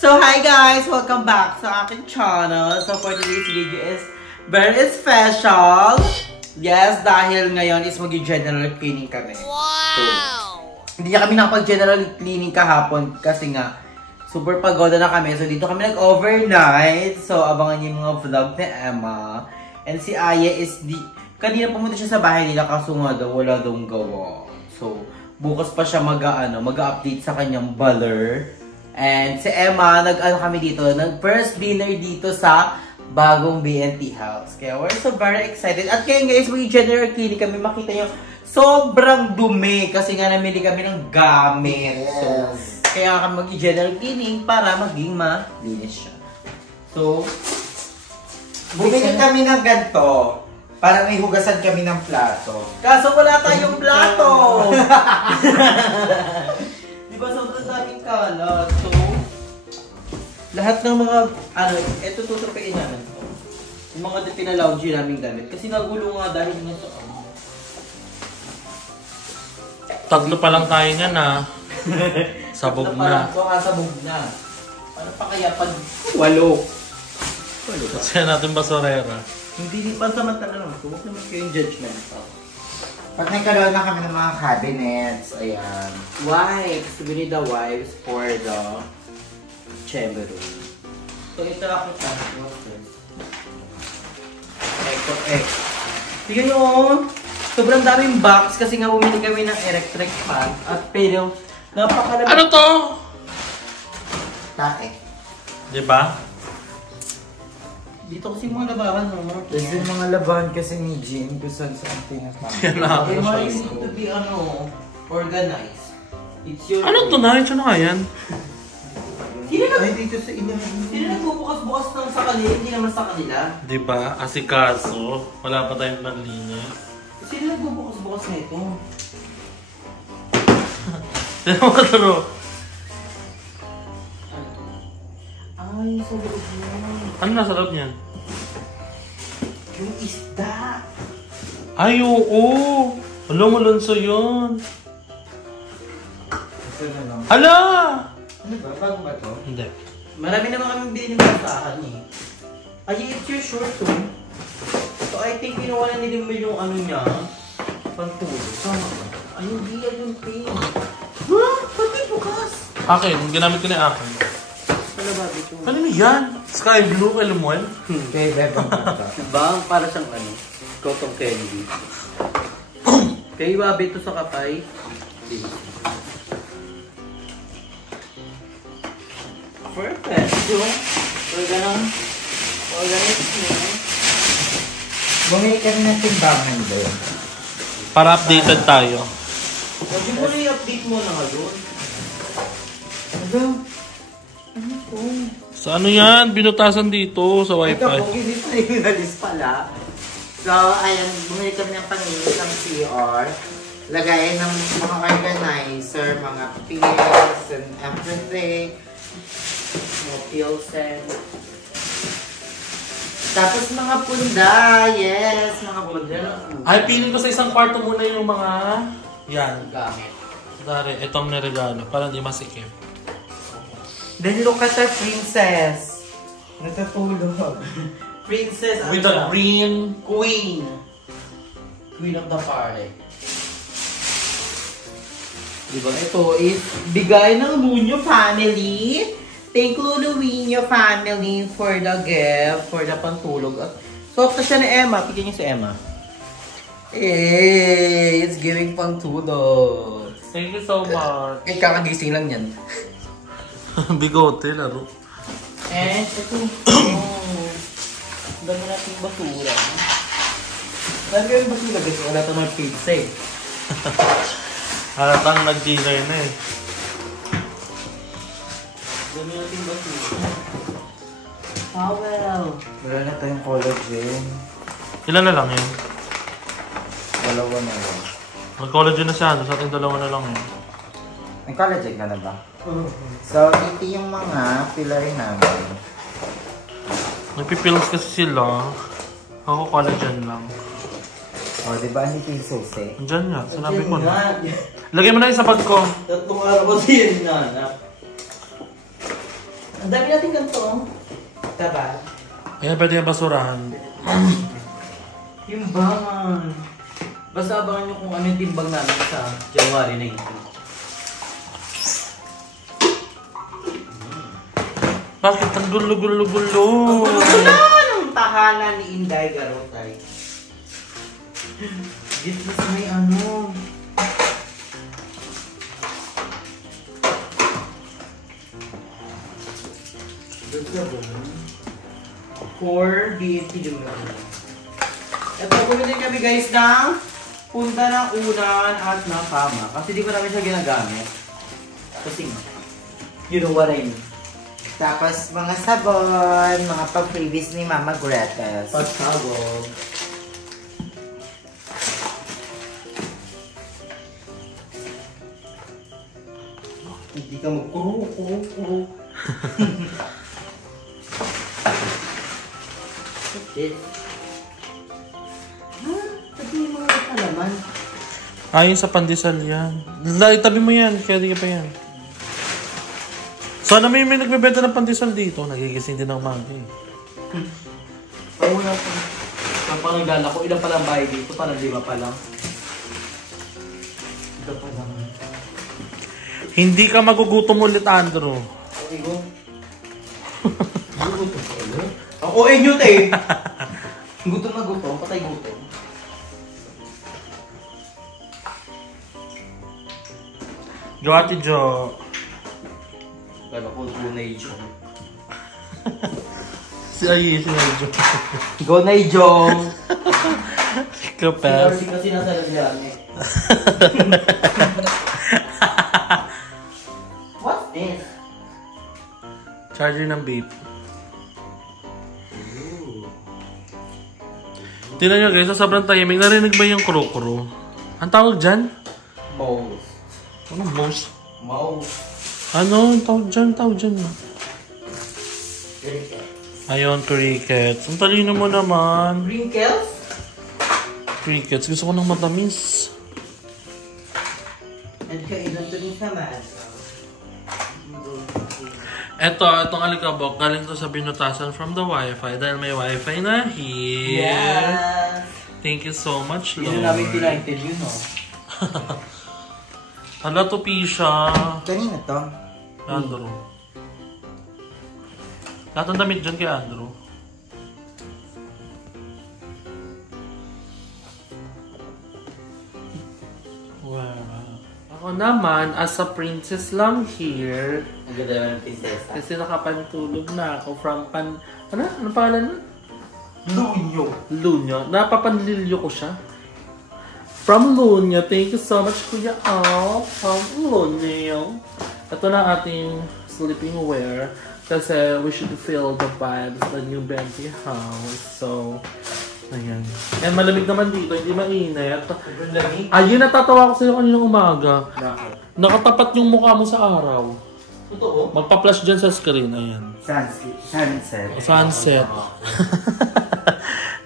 So hi guys! Welcome back sa aking channel. So for today's video is very special. Yes, dahil ngayon is mag-general cleaning kami. Wow! So, hindi kami nakapag-general cleaning kahapon kasi nga super pagoda na kami. So dito kami nag-overnight. So abangan niyo yung mga vlog ni Emma. And si Aya is kanina pumunta siya sa bahay nila kaso nga daw wala daw gawa. So bukas pa siya mag-update sa kanyang baler. And si Emma, kami dito, nag-first dinner dito sa bagong BNT house. Kaya we're so very excited. At ngayon guys, mag-general cleaning kami. Makita nyo, sobrang dumi kasi nga namili kami ng gamit. So, kaya kami mag-general cleaning para maging malinis siya. So, bumili kami ng ganito. Para may hugasan kami ng plato. Kaso wala tayong plato! Diba sobrang daming kalat? So, lahat ng mga, ito tutupiin namin to. Yung mga pinalaundry namin gamit. Kasi nagulo nga dahil nga sa Tatlo pa lang tayo niyan na. Sabog na. Sabog na. Ano pa kaya pag 8? Kasi natin basurera. Hindi pansamantala naman. Huwag naman kayong judgmental. Pag nagkaroon na kami ng mga cabinets, ayan. Wipes. We need the wipes for the chamber room. So ito ako sa tignan nyo, sobrang daming box kasi nga bumili kami ng electric fan at pero napakalabas. Ano to? Tae. Diba? Dito kasi mga labahan, no? Kasi yung mga labahan kasi ni Jean kung saan tinatapos. Yan na. Okay, you need to be, organized. It's your... Ano to na? Ito na nga yan. Ay, dito sa ilalim. Sino nagbubukas-bukas ng sa kanila? Hindi naman sa kanila. Diba? Asikaso. Wala pa tayong panlinis. Sino nagbubukas-bukas na ito? Sino mo katuro? Ay, sa loob niya. Ano nasa loob niyan? Yung isda. Ay, oo. Hala, malunso yun. Ito na lang. Hala! Ano ba? Bago ba ito? Hindi. Marami naman kami bilhin ng basahan eh. Ay, it's your short too. So, I think kinuha na nila yung ano niya. Pantulog. Tama ba? Ay, hindi yan yung pin. Ha? Pati bukas! Akin, ginamit ko na yung akin. Ano ba dito? Ano yan? Sky blue, alam mo yan? Okay, bebang ito. Diba? Para siyang ano? Cotton candy. Kaya iwabi ito sa kapay. Perfect. So, we're gonna organize nyo. Bumili kami ng timbangan doon. Para updated tayo. Huwag mo na i-update mo na ngayon. Ano? Ano po? Sa ano yan? Binutasan dito sa wifi. Ito po, hindi pa yung nalis pala. So, ayan, bumili kami ng paninis ng CR. Lagayan ng mga organizer, mga pills and everything. Mga pills and... Tapos mga punda, yes, mga punda. Ay, piling ko sa isang kwarto muna yung mga... Yan. gamit. Dari, ito ang niregalo para hindi masikip. Then look at the princess. Natutulog. Princess With the green... Queen. Queen of the party. Diba? Ito is bigay ng Lunyo family. Thank Lunyo family for the gift, for the pantulog. So, ito siya ni Emma. Pigyan niyo si Emma. Hey, it's giving pantulog. Thank you so much. Kakagising lang yan. Bigote, laro. And ito. Oh. Dami natin basura. Dami yung basura kasi wala ito ng pizza eh. Halatang nag-dinner na eh. Dami natin basura. Towel. Wala na tayong collagen. Ilan na lang yun? Dalawa na lang. Mag-collagen na siya. Sa ating dalawa na lang yun. May collagen ka na ba? So, ito yung mga pillar namin. Nagpipills kasi sila. Ako collagen lang. O, diba? Hindi yung susi. Diyan nga. Sinabi ko na. Lagay mo na yung sa bag ko. Tatlong araw kasi yun na. Ang dami natin ganito. Tabal. Ayan, pwede yung basurahan. Timbangan. Basta abangan nyo kung ano yung timbang namin sa January 19. Bakit? Ang gulo-gulo-gulo. Ang gulo ng tahanan ni Inday Garotay. Dito sa may ano. For BFT Jumbo. Ito, bumili kami guys ng punta ng unan at ng kama. Kasi di ko namin siya ginagamit. Kasi you know what I mean. Tapos, mga sabon, mga pag-previous ni Mama Gretes. Pagsabog. Hindi ka magkuro. Okay. Sabi yung mga kalaman. Ayun sa pandesal yan. Itabi mo yan. Kaya di ka pa yan. Sana may nagbebenta ng pandesal dito. Nagigising din ng umaga eh. Parang wala pa. Kapag naglalako, ilan pa lang bahay dito? Parang 5 pa lang. Ito pa lang. Hindi ka magugutom ulit, Andrew. Okay, go. Gutom ka ulit? Ang OA nyo, te! Gutom na gutom. Patay gutom. Jo, Ate Jo. Kala ko, tunay Jong. Si Ayi, si Jo. Go na Jong! Kapes. Kasi nasa lalyan eh. What's this? Charger ng vape. Tingnan nyo guys, sa sobrang tahimik, narinig ba yung kuro-kuro? Ang tawag dyan? Mouse. Ano mouse? Mouse. Ano? Tawag dyan. Ayun, crickets. Ang talino mo naman. Wrinkles? Crickets, gusto ko ng matamis. And kailan to rin naman. Itong alikabok, galing to sa binutasan from the Wi-Fi dahil may Wi-Fi na here. Yes! Thank you so much, Lord. Hindi na namin pina-interview, no? Hala to, Pisha. Kanina to? Andrew. Lahat ng damit dyan kay Andrew. Wow. Ako naman, as a princess lang here. Ang ganda naman ng prinsesa. Kasi nakapantulog na ako from Ano? Anong pangalan nun? Lunyo. Napapanlilyo ko siya. From Lunyo. Thank you so much, Kuya Al. From Lunyo. Ito na ating sleeping wear. Kasi we should feel the vibes of the new Bentley house. So, ayan. And malamig naman dito. Hindi mainit. Ayun, natatawa ko sa'yo kaninang umaga. Nakatapat yung mukha mo sa araw. Totoo? Magpa-flash dyan sa screen. Ayan. Sunset. Sunset.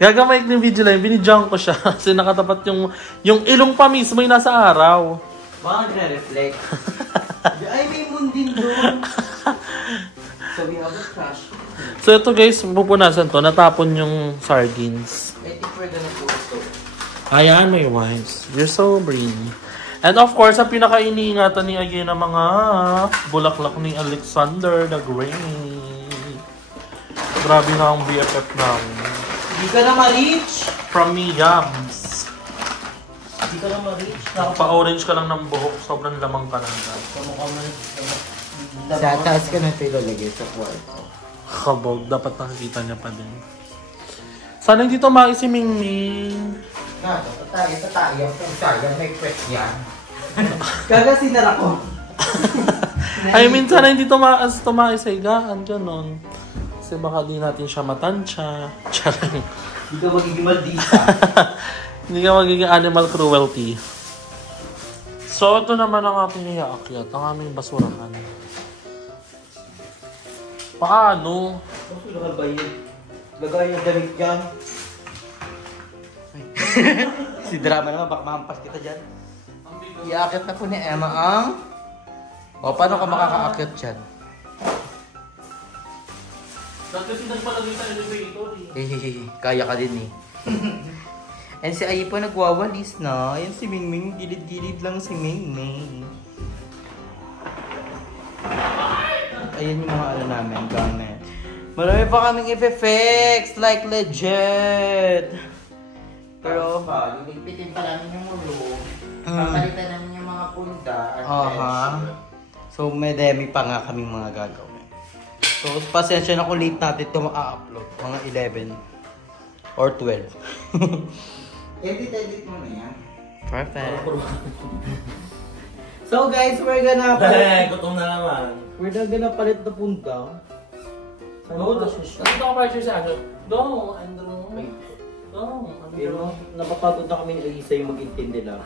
Gagamay ng video lang. Binidyan ko siya. Kasi nakatapat yung ilong pa mismo yung nasa araw. Baka nagre-reflect. Ay, may moon din doon. So we have a crash. So ito guys, pupunasan to. Natapon yung sardines. I think we're gonna post to. Ayan, may wines. You're so brainy. And of course, ang pinaka-iniingatan ni Aye na mga bulaklak ni Alexander the Great. Grabe na ang BFF namin. Hindi ka na ma-reach. From me, Yams. Hindi ka na ma-reach. Pa-orange ka lang ng buhok. Sobrang lamang ka lang. Kamukha mo na. Sa taas ka na ito ilalagay sa kwarto. Kabog, dapat nakikita niya pa din. Sana hindi tumae si Mingming. Sa tayo. Kung tayo, may kwet yan. Kaga sinara ko. I mean, sana hindi tumae sa higaan, ganon. Kasi baka di natin siya matansya. Charang. Hindi ka magiging maldita. Hindi ka magiging animal cruelty. So, ito naman ang ating iaakyat. Ang aming basurahan. Paano? Bakit ba yun? Lagay yung damit dyan. Si drama naman, baka mahampas kita dyan. Iaakit na po ni Emma ang... O, paano ka makakaakit dyan? Kasi nagpalagay sa elevator eh. Kaya ka din eh. And si Ayi po nagwawalis na. Ayan si Mingming. Gilid-gilid lang si Mingming. Ayan yung mga ano namin, gamit. Marami pa kaming effects, like legit. Pero, lilipitin pa namin yung ulo. Papalitan namin yung mga punta. So, may demi pa nga kaming mga gagawin. So, pasensya na kung late natin ito ma-upload. Mga 11 or 12. Edit mo na yan. Perfect. So guys, we're gonna Gutom na naman. We're not gonna palit na punta. Go, Nandito ka pa siya sa Go, Andrew. Go, Pero Andrew. napapagod na kami ni Elisa yung mag-intindi lang.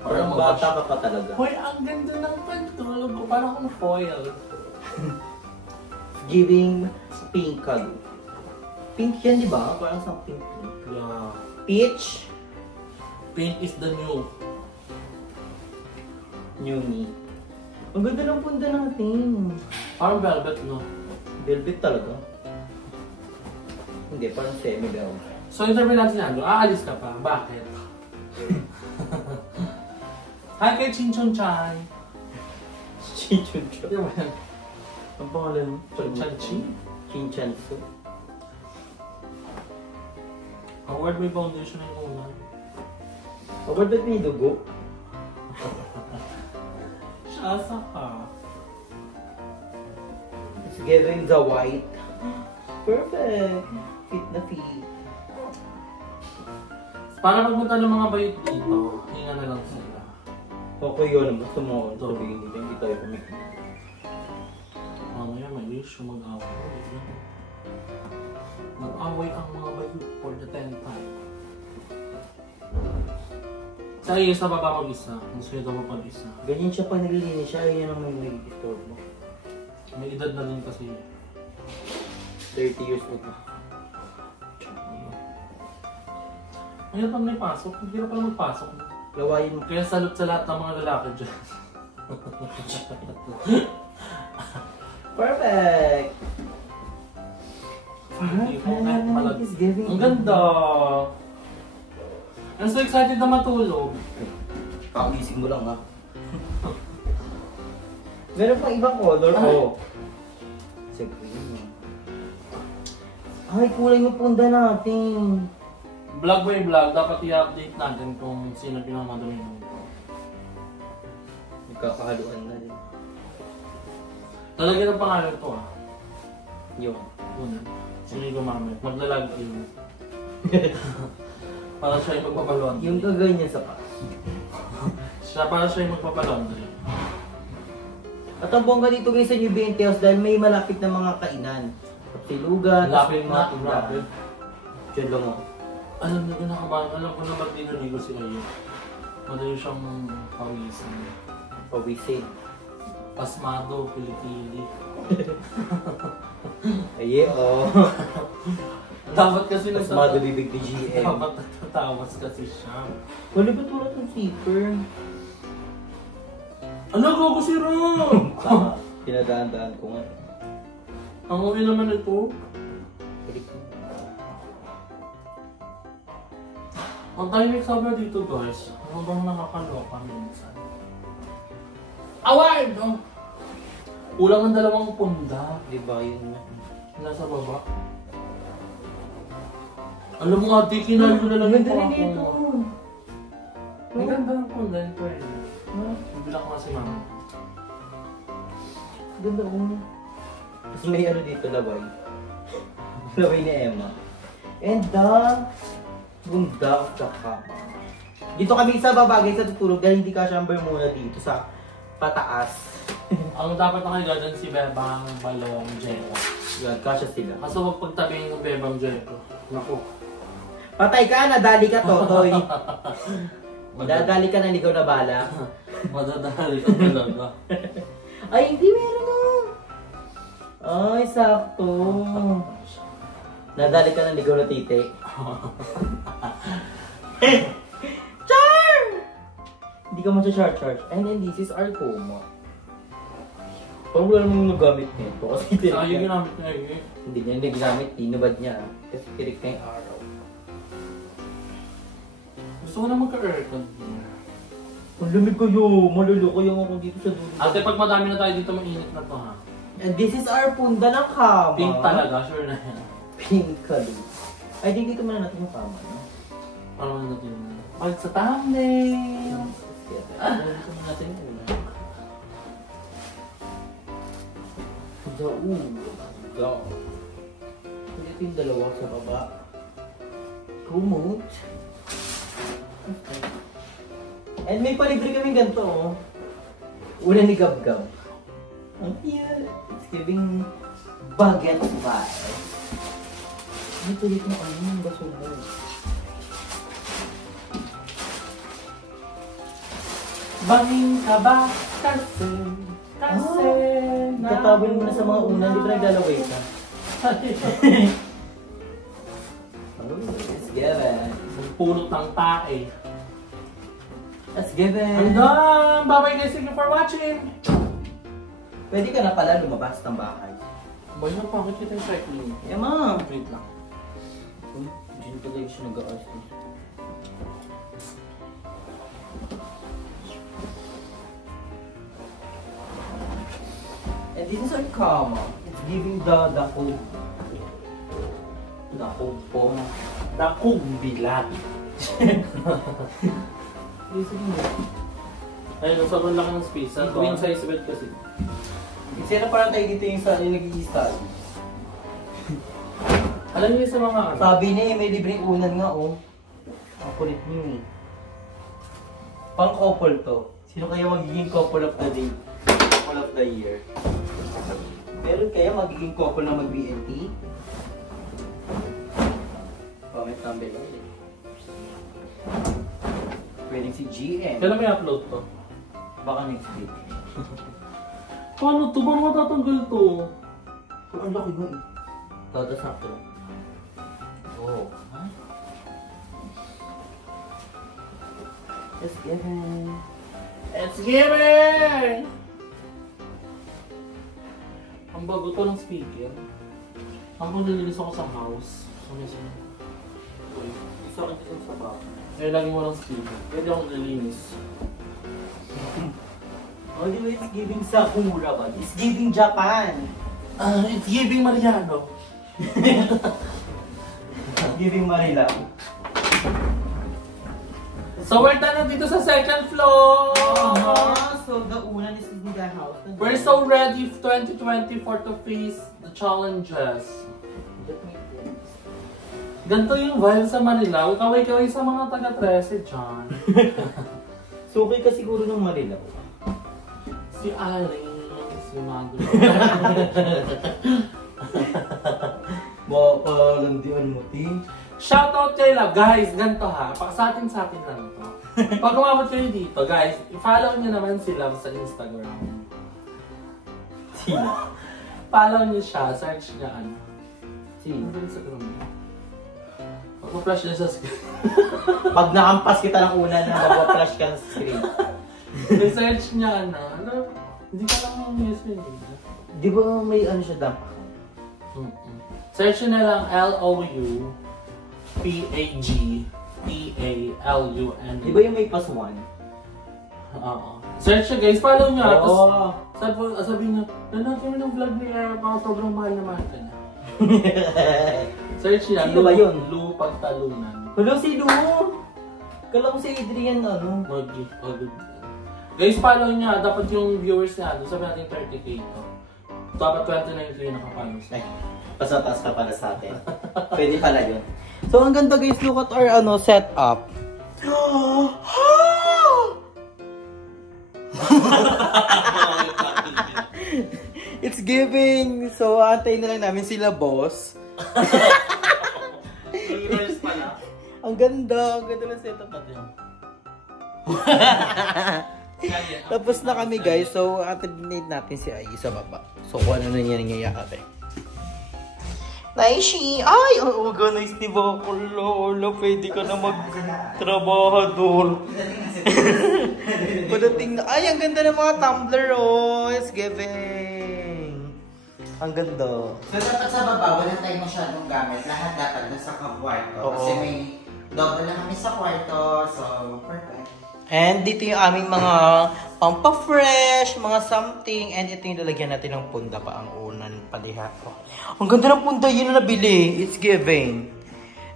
Parang bata ka pa talaga. Hoy, ang ganda ng pagtulog ko. Parang akong foil. Giving pink color. Pink yan, di ba? Parang sa pink. Yeah. Peach. Pink is the new. New me. Ang ganda ng punta natin. Parang velvet, no? Velvet talaga. Hindi, parang semi-velvet. So, interview natin si Andrew. Aalis ka pa. Bakit? Hi kay Chinchon Chai. Chichuncho. Di ba yan? Ang pangalan mo? Chanchanchi? Chinchansu. Award may foundation yung una. O ba't may dugo? Asa ka. It's giving the white. Perfect. Fit na fit. Para pagpunta ng mga bayot dito, hinga na lang sila. Okay yun, basta mo sabihin nila, hindi tayo pumikit. Mamaya may wish yung mag-away. Mag-away ang mga bayot for the 10th time. Sa iyo sa baba mag-isa, gusto nyo ito mapag-isa. Ganyan siya pa nililinis siya, yun ang may disturb mo. May edad na din kasi. 30 years old na. Ngayon pa may pasok, hindi na pala magpasok. Lawayin mo. Kaya salute sa lahat ng mga lalaki dyan. Perfect! It's giving. Ang ganda! I'm so excited na matulog. Pagising mo lang ha. Meron pang ibang color ko. Kasi green. Ay, kulang yung punda natin. Vlog by vlog, dapat i-update natin kung sino pinakamadumi nito. Nagkakahaluan na din. Lalagyan ng pangalan ito ah. Yun. Una. Sino yung gumamit? Maglalag yun. Para siya yung magpapalondry. Yung gaganyan sa pa. Para siya yung magpapalondry. At ang bongga dito guys sa New 20 House dahil may malapit na mga kainan. Silugan, tapos may Lapit mga na, tindahan. lapit. Diyan lang ako. Alam ko na ba't dinaligo si Ayo. Madali siyang pawisan. Pawisin. Pasmado, pili-pili. Aye, oh. Dapat kasi Pasmado bibig ni GM. Dapat natatawas kasi siya. Wala ba't wala itong zipper? Ano ko si Rom? Tama. Pinadaan-daan ko nga. Ang uwi naman ito. Balik mo. Ang tahimik sobra dito guys. Ano bang nakakaloka minsan? Award! Oh. Kulang ng 2 punda. Di ba yun? Nasa baba. Alam mo nga, di kinalo na lang yung Ganda rin pangako dito. mo. Ang ganda ng punda yun pwede. Bibilang ko nga si mama. Ganda mo. Tapos may ano dito, laway. Laway ni Emma. And ganda of the kama. Dito kami sa babagay sa tutulog dahil hindi ka chamber muna dito sa pataas. Ang dapat nakahiga dyan si Bebang Balong Jeko. Yan, kasya sila. Kaso huwag pagtabihin ng Bebang Jeko. Naku. Patay ka, nadali ka, Totoy. Nadali ka na ligaw na bala. Madadali ka talaga. Ay, hindi meron na. Ay, sakto. Nadali ka na ligaw na tite. Charm! Hindi ka masya-charge. And then this is our coma. Parang wala namang nagamit nito. Kasi tirik Ayaw niya. ginamit niya eh. Hindi niya nagamit. Tinubad niya. Kasi tirik na yung araw. Gusto ko na magka-aircon. Ang lamig kayo. Maluloko yung ako dito sa dulo. Ate, pag madami na tayo dito, mainit na to ha. And this is our punda ng kama. Pink talaga, sure na yan. Pink color. Ay, dito muna natin yung kama. No? Parang natin yun. Pag sa thumbnail! Dito muna natin yung una. Go. Dito yung dalawa sa baba. Remote. Okay. And may palibre kaming ganito, oh. Una ni Gab-Gab. Ang cute. It's giving baguette vibe. May tulit mo ano yung baso mo. Banging ka ba? Kasi Tatawin mo na sa mga una, di ba naglalaway ka? Oh, it's given. Pulot ng tae. It's given. I'm done! Bye-bye guys, thank you for watching! Pwede ka na pala lumabas ng bahay. Boy, napakit kita yung cycling. Yeah, ma'am. Wait lang. Diyan pala yung siya nag-aas. And this is our kama. It's giving the hope. The hope po. Dakong bilat. Ayun, sobrang laki ng space. Sa queen size bed kasi. Isira parang tayo dito yung sa yung nag-i-study. Alam niyo sa mga ano? Sabi niya eh, may libreng unan nga oh. Ang kulit niyo eh. Pang couple to. Sino kaya magiging couple of the day? Couple of the year? Meron kaya magiging couple na mag-BNT? Comment down below eh. Pwedeng si GM. Kailan may upload to? Baka next week. Paano to? Paano matatanggal to? Pero ang laki mo eh. Todo sakto. Oh. Huh? It's given. It's giving! Ang bago to ng speaker. Ang nililis ako sa house. Isa ka dito sa baba. Eh, lagi mo ng speaker. Pwede akong nilinis. Oh, di ba it's giving Sakura ba? It's giving Japan. It's giving Mariano. It's giving Marilao. So we're done na dito sa second floor! So the una is in the house. We're so ready 2024 to face the challenges. Ganito yung vibe sa Marilao. Kaway-kaway sa mga taga-13 dyan. So okay ka siguro ng Marilao. Si Aling, si Mago. Makalandian mo, Ting. Shoutout kay Love. Guys, ganito ha. Sa atin lang to. Pag umabot kayo dito, guys, i-follow nyo naman si Love sa Instagram. Sino? Follow nyo siya. Search niya ano. Sino? Ano sa Instagram niya? Mag-flash niya sa screen. Pag nakampas kita ng una na mag-flash ka sa screen. I-search niya ano. Hindi ka lang yung news mo yun. Di ba may ano siya damp? Search nyo na lang LOUPAGTALUN. Di ba yung may +1? Oo. Search nyo guys, follow nyo. Oo. Tapos sabi nyo, nanonood kami ng vlog ni Erma, sobrang mahal na mahal ka na. Search nyo. Sino ba yun? Lu Pagtalunan. Hello, si Lu! Kala ko si Adrian ano. Guys, follow nyo. Dapat yung viewers niya, sabi natin 30k to. Dapat 2019 yung nakapanos. Ay, pasatas ka pala sa atin. Pwede pala yun. So, ang ganda guys, look at our setup. It's giving. So, antayin na lang namin sila, boss. Ang ganda ng setup natin. Tapos na kami guys, so antayin natin si Ai sa baba. So, kung ano na niya nangyayari. Naishi! Ay! Oo, nice ni Bakula. Pwede ka na mag-trabahador. Padating na. Ay, ang ganda ng mga tumbler, oh. It's giving. Ang ganda. So, dapat sa baba, wala tayong masyadong gamit. Lahat dapat nasa kwarto. Kasi may double na kami sa kwarto. So, perfect. And dito yung aming mga pampa-fresh, mga something. And ito yung lalagyan natin ng punda pa ang unan paliha. Oh. Ang ganda ng punda, yun na nabili. It's giving.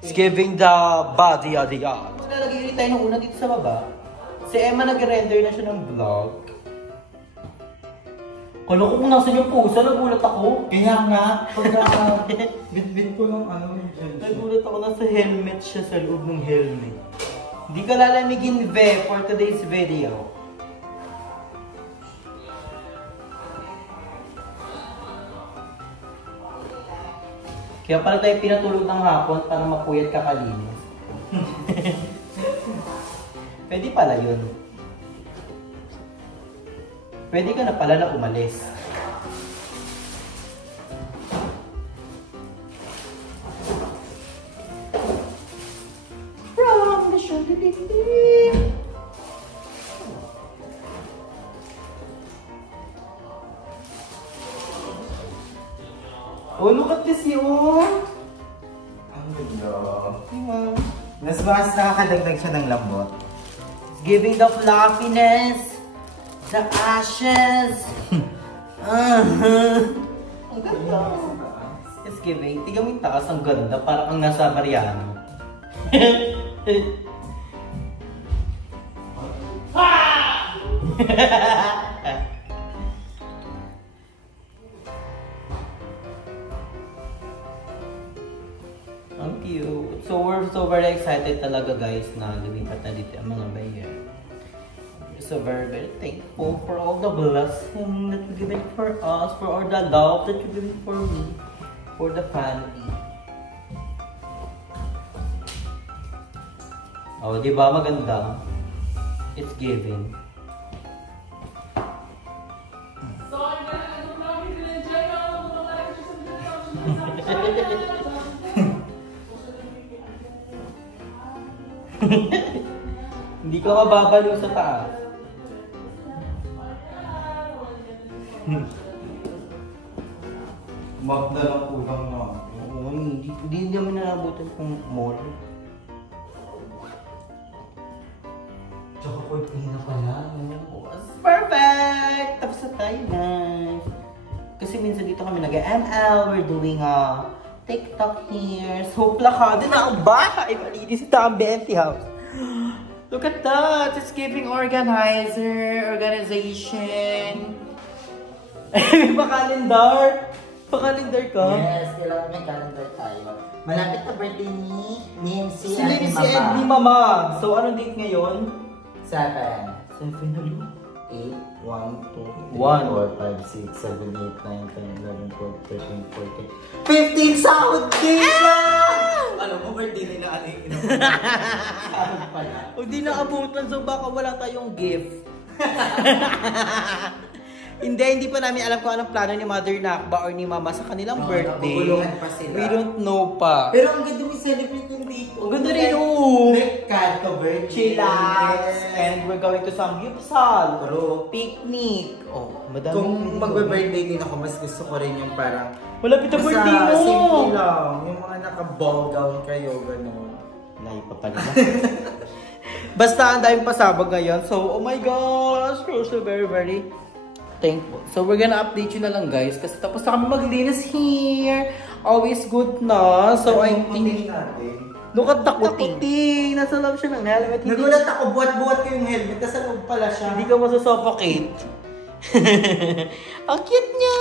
It's giving the body of the god. Lalagay ulit tayo ng una dito sa baba. Si Emma nag-render na siya ng vlog. Kala ko kung nasan yung pusa, nagulat ako. Kaya nga, pagka bit-bit ko ng ano dyan. Nagulat ako, nasa helmet siya sa loob ng helmet. Hindi ka lalamigin, Ve, for today's video. Kaya pala tayo pinatulog ng hapon para mapuyat ka kalinis. Pwede pala yun. Pwede ka na pala na umalis. From the chandelier. Oh, look at this yun! Ang ganda. Diba? Mas nakakadagdag siya ng lambot. Giving the fluffiness, the ashes. Ang ganda. It's giving. Tignan mo yung taas, ang ganda. Parang ang nasa Mariano. Ang cute. So we're so very excited talaga guys na lumipat na dito ang mga bayan. We're so very thankful for all the blessing that you're giving for us, for all the love that you're giving for me, for the family. Oh, di ba maganda? It's giving. Hindi ka mababalo sa taas. Magda lang po lang na. Oo, hindi naman naabutan kung mall. Tsaka cortina pala. Perfect! Tapos na tayo guys. Kasi minsan dito kami nag-ML. We're doing a TikTok here. So, plakado na ang bahay. Malinis ito ang Benti House. Look at that! It's giving organization. May pa-calendar. Pa-calendar ka? Yes, kailangan may calendar tayo. Malapit na birthday ni MC Si Ed ni Mama. So, anong date ngayon? 7. 7 na lang. 8, 1, 2, 3, 1, 4, 5, 6, 7, 8, 9, 10, 11, 12, 13, 14, 15 sahod days lang! Alam mo, birthday nila aling sahod pala. O di naabutan, so baka wala tayong gift. Hindi pa namin alam kung anong plano ni Mother Nakba or ni Mama sa kanilang birthday. Naguguluhan pa sila. We don't know pa. Pero ang ganda may celebrate yung dito. Ang ganda rin, oo. Red ka birthday. Chillax. And we're going to Samgyupsal. Picnic. Oh, madami. Kung magbe-birthday din ako, mas gusto ko rin yung parang Malapit na birthday mo. simple lang. Yung mga naka-ball gown kayo, gano'n. Layo pa pala. Basta ang daming pasabog ngayon. So, oh my gosh. We're so very thankful. So, we're gonna update you na lang guys. Kasi tapos na kami maglinis here. Always good na. So, I think... Look at the kuting. Nasa loob siya ng helmet. Nagulat ako, buhat-buhat ko yung helmet. Nasa loob pala siya. Hindi ka masusuffocate. Ang cute niya.